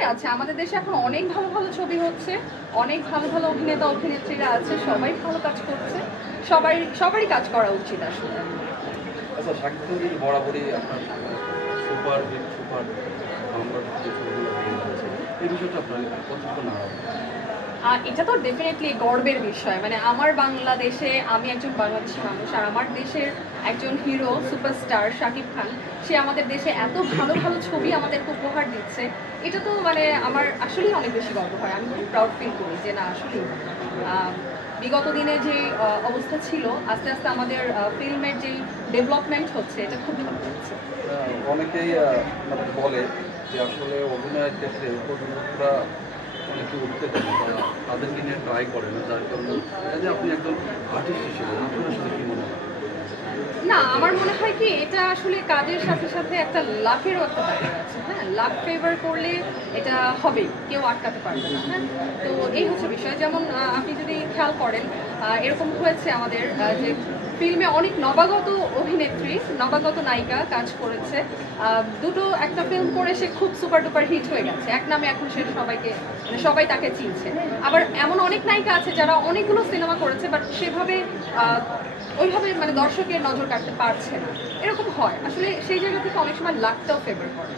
অবশ্যই আছে। আমাদের দেশে এখন অনেক ভালো ভালো ছবি হচ্ছে, অনেক ভালো ভালো অভিনেতা, অভিনেত্রীরা আছে, সবাই ভালো কাজ করছে। সবাই, সবারই কাজ করা উচিত আসলে। আচ্ছা বরাবরই আপনার সুপার হিট, সুপার এই বিষয়টা আপনার এটা তো ডেফিনেটলি গর্বের বিষয়। মানে আমার বাংলাদেশে আমি একজন বাংলাদেশি মানুষ, আর আমার দেশের একজন হিরো সুপারস্টার শাকিব খান, সে আমাদের দেশে এত ভালো ভালো ছবি আমাদেরকে উপহার দিচ্ছে। এটা তো মানে আমার আসলেই অনেক বেশি গর্ব হয়। আমি খুব প্রাউড ফিল করি যে না, আসলেই। বিগত দিনে যে অবস্থা ছিল, আস্তে আস্তে আমাদের ফিল্মের যেই ডেভেলপমেন্ট হচ্ছে, এটা খুব ভালো হচ্ছে। অনেকেই মানে বলে যে আসলে অভিনয়ের ক্ষেত্রে অনেকে উঠতে না, তারা তাদেরকে নিয়ে ট্রাই করে না যার কারণে আপনি একজন আর্টিস্ট হিসেবে আপনার হয় না, আমার মনে হয় কি, এটা আসলে কাজের সাথে সাথে একটা লাখেরও একটা ব্যাপার আছে। হ্যাঁ লাখ ফেভার করলে এটা হবে কেউ আটকাতে পারবে না। হ্যাঁ তো এই হচ্ছে বিষয়। যেমন আপনি যদি খেয়াল করেন এরকম হয়েছে আমাদের যে ফিল্মে অনেক নবাগত অভিনেত্রী, নবাগত নায়িকা কাজ করেছে। দুটো একটা ফিল্ম করে সে খুব সুপার ডুপার হিট হয়ে গেছে। এক নামে এখন সে সবাইকে মানে সবাই তাকে চিনছে। আবার এমন অনেক নায়িকা আছে যারা অনেকগুলো সিনেমা করেছে বাট সেভাবে ওইভাবে মানে দর্শকের নজর কাটতে পারছে না। এরকম হয়। আসলে সেই জায়গা থেকে অনেক সময় লাকটাও ফেভার করে।